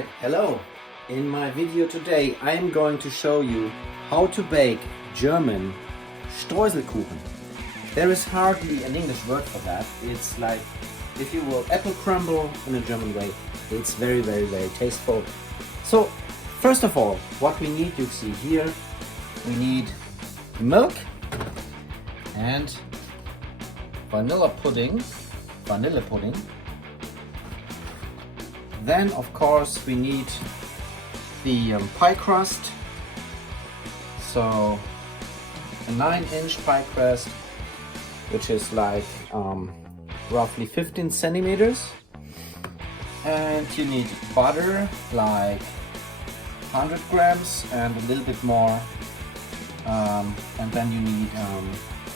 Alright, hello! In my video today I am going to show you how to bake German Streuselkuchen. There is hardly an English word for that. It's like, if you will, apple crumble in a German way. It's very tasteful. So, first of all, what we need, you see here, we need milk and vanilla pudding. Then, of course, we need the pie crust. So, a 9-inch pie crust, which is like roughly 15 centimeters. And you need butter, like 100 grams and a little bit more. And then you need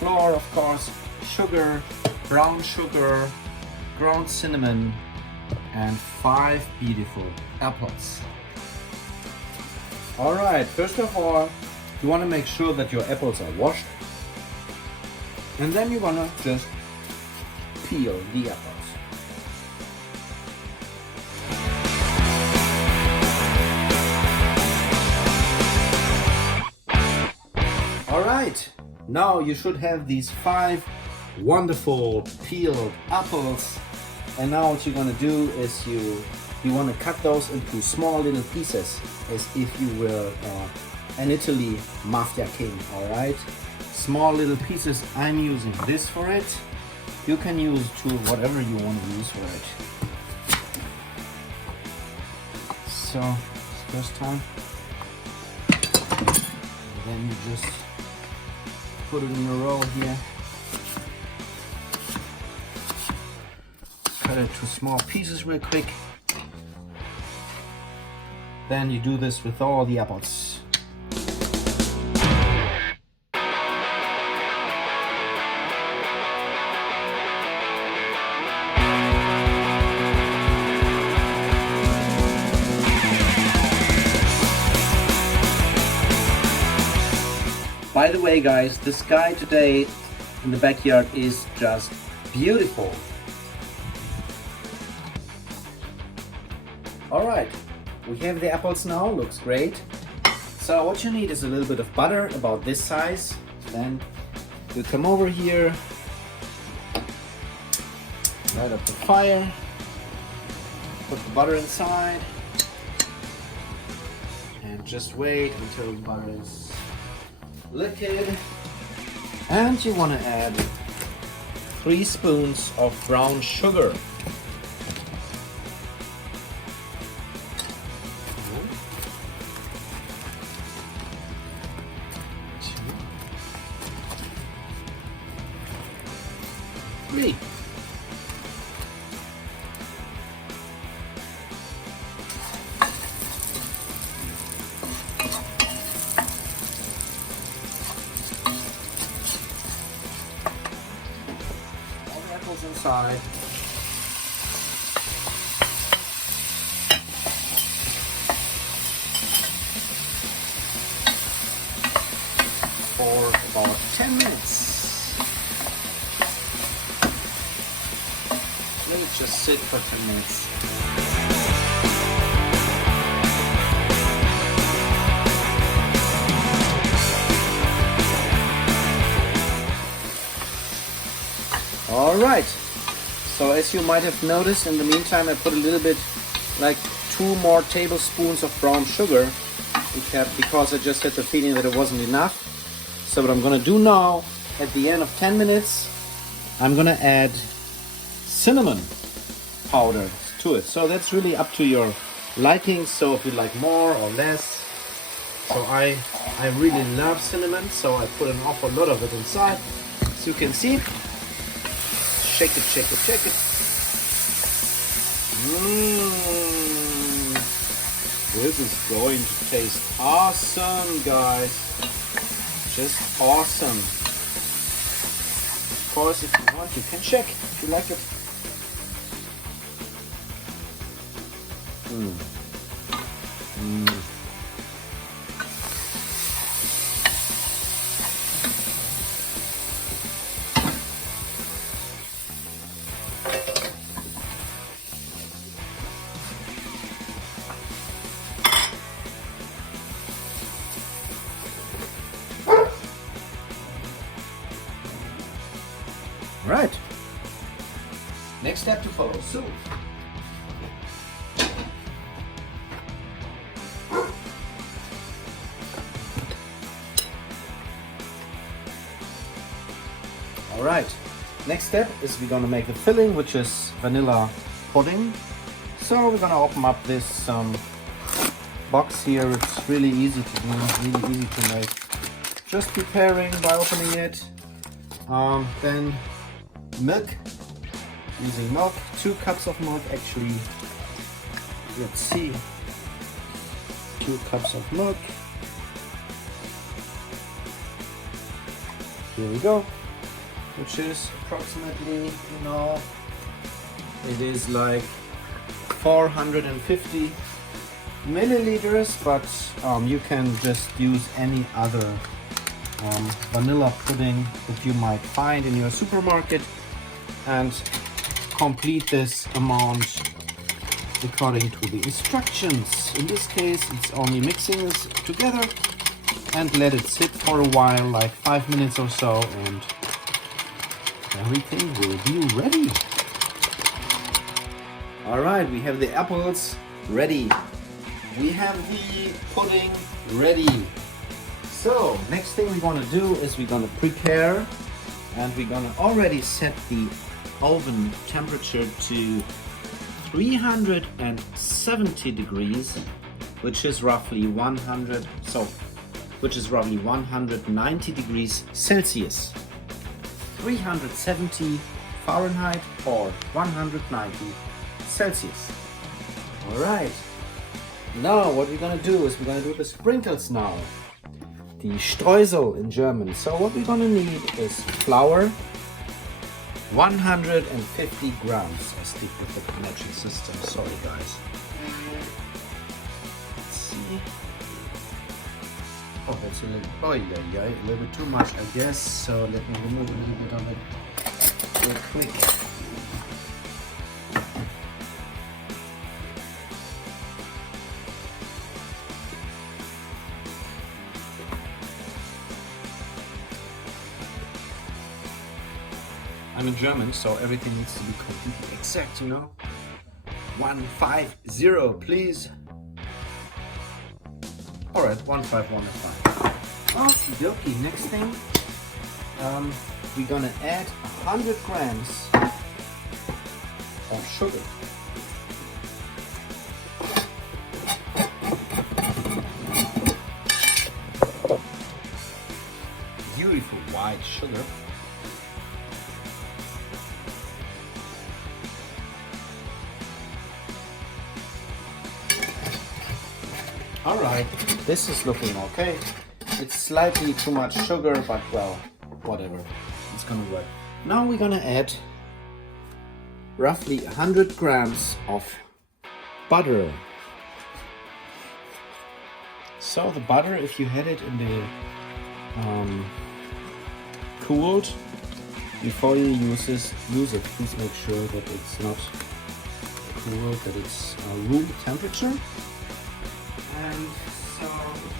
flour, of course, sugar, brown sugar, ground cinnamon, and 5 beautiful apples. Alright, first of all, you want to make sure that your apples are washed. And then you want to just peel the apples. Alright, now you should have these 5 wonderful peeled apples. And now what you're gonna do is you want to cut those into small little pieces, as if you were an Italy mafia king. Alright, small little pieces. I'm using this for it. You can use to whatever you want to use for it. So first time, and then you just put it in a row here. Cut it to small pieces real quick. Then you do this with all the apples. By the way, guys, the sky today in the backyard is just beautiful. Alright, we have the apples now, looks great. So what you need is a little bit of butter, about this size. Then you come over here, light up the fire, put the butter inside, and just wait until the butter is liquid. And you want to add 3 spoons of brown sugar. Three. All the apples inside. For about 10 minutes. Let it just sit for 10 minutes. Alright, so as you might have noticed, in the meantime I put a little bit, like 2 more tablespoons of brown sugar, because I just had the feeling that it wasn't enough. So what I'm gonna do now, at the end of 10 minutes, I'm gonna add cinnamon powder to it. So that's really up to your liking, so if you like more or less. So I really love cinnamon, so I put an awful lot of it inside. As you can see, shake it. This is going to taste awesome, guys. Just awesome. Of course, if you want, you can check if you like it. Right. Next step to follow soon. All right. Next step is we're gonna make the filling, which is vanilla pudding. So we're gonna open up this box here. It's really easy to do, really easy to make. Just preparing by opening it. Then milk. Using milk, 2 cups of milk actually. Let's see. 2 cups of milk. Here we go. Which is approximately, you know, it is like 450 milliliters, but you can just use any other vanilla pudding that you might find in your supermarket and complete this amount according to the instructions. In this case, it's only mixing this together and let it sit for a while, like 5 minutes or so, and everything will be ready. All right, we have the apples ready. We have the pudding ready. So next thing we're gonna do is we're gonna prepare, and we're gonna already set the oven temperature to 370 degrees, which is roughly 190 degrees Celsius. 370 Fahrenheit or 190 Celsius. All right. Now what we're gonna do is we're gonna do the sprinkles now. The Streusel in German. So what we're gonna need is flour, 150 grams. I stick with the matching system. Sorry guys. Let's see. Oh, that's a little bit too much, I guess. So let me remove a little bit of it real quick. I'm in German, so everything needs to be completely exact, you know. 150, please. All right, 151 is fine. Okie dokie. Next thing, we're gonna add 100 grams of sugar. Beautiful white sugar. All right, this is looking okay. It's slightly too much sugar, but well, whatever, it's gonna work. Now we're gonna add roughly 100 grams of butter. So the butter, if you had it in the cooled before you use it, please make sure that it's not cool, that it's room temperature. And so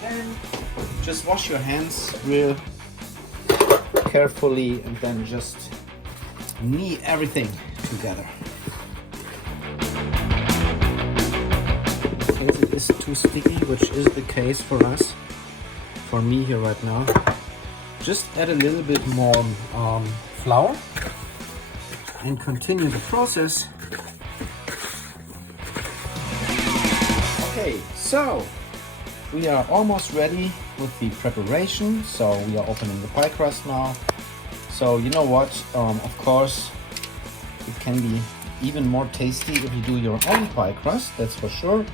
then just wash your hands real carefully and then just knead everything together. In case it is too sticky, which is the case for us, for me here right now, just add a little bit more flour and continue the process. Okay, so we are almost ready with the preparation. So we are opening the pie crust now. So you know what, of course it can be even more tasty if you do your own pie crust, that's for sure.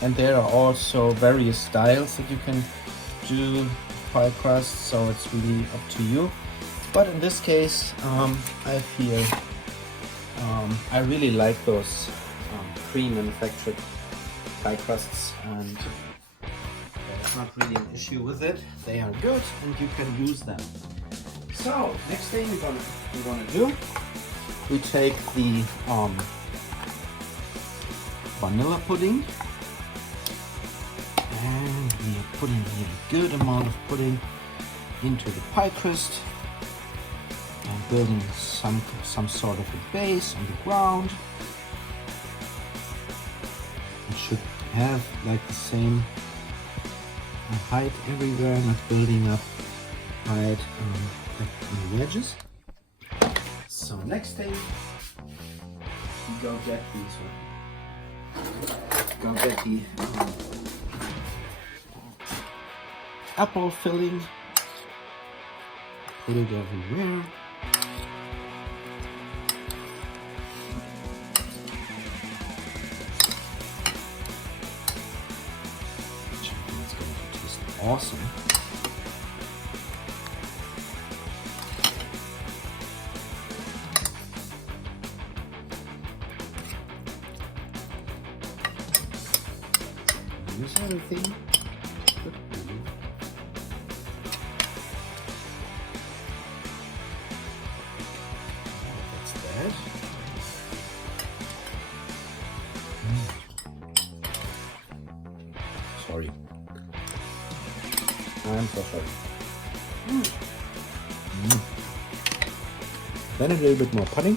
And there are also various styles that you can do pie crust, so it's really up to you. But in this case, I feel I really like those pre-manufactured pie crusts, and there's not really an issue with it. They are good and you can use them. So next thing we're gonna do, we take the vanilla pudding, and we are putting here a good amount of pudding into the pie crust and building some sort of a base on the ground. It should have like the same height everywhere, not building up height on the wedges. So next thing, go get the apple filling, put it everywhere. It's going to taste awesome. This other thing. That's that. Sorry. I'm so sorry. Then a little bit more pudding.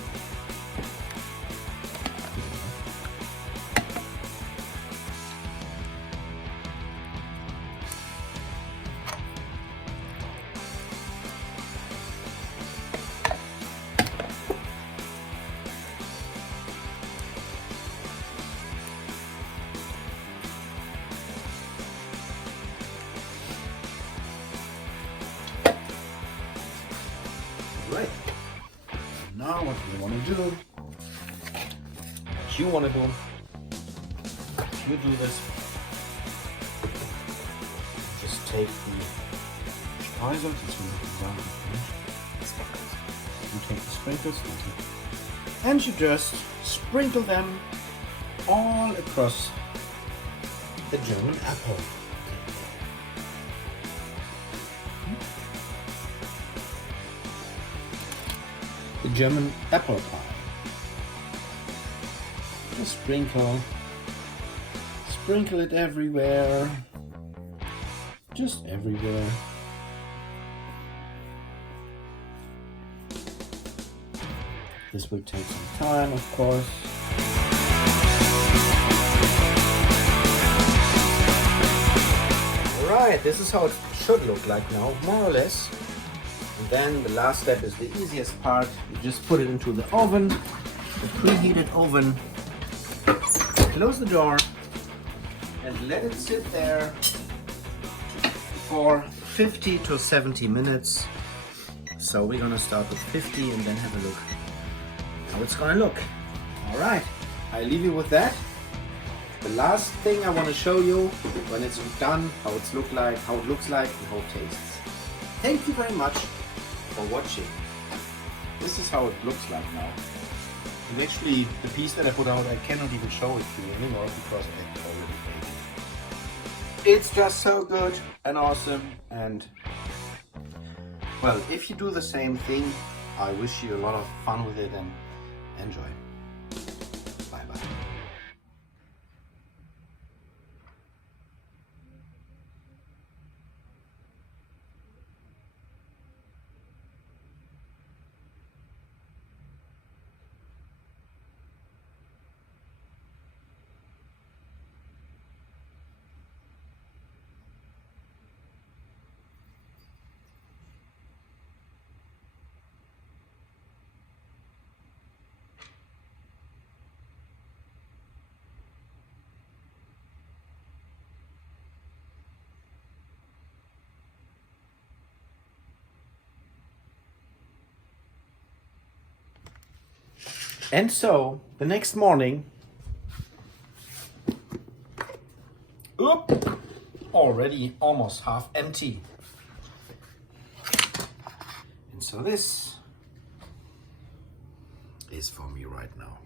Right. Now what we want to do, what you want to do, you do this. Just take the Streusel, you take the sprinkles, and you just sprinkle them all across the German apple. The German apple pie. Just sprinkle it everywhere, just everywhere. This will take some time, of course. Alright, this is how it should look like now, more or less. And then the last step is the easiest part. You just put it into the oven, the preheated oven. Close the door and let it sit there for 50 to 70 minutes. So we're gonna start with 50 and then have a look how it's gonna look. All right, I leave you with that. The last thing I want to show you when it's done, how it looks like, and how it tastes. Thank you very much for watching. This is how it looks like now. And actually, the piece that I put out, I cannot even show it to you anymore because I already made it. It's just so good and awesome. And well, if you do the same thing, I wish you a lot of fun with it and enjoy. Bye bye. And so, the next morning, already almost half empty. And so this is for me right now.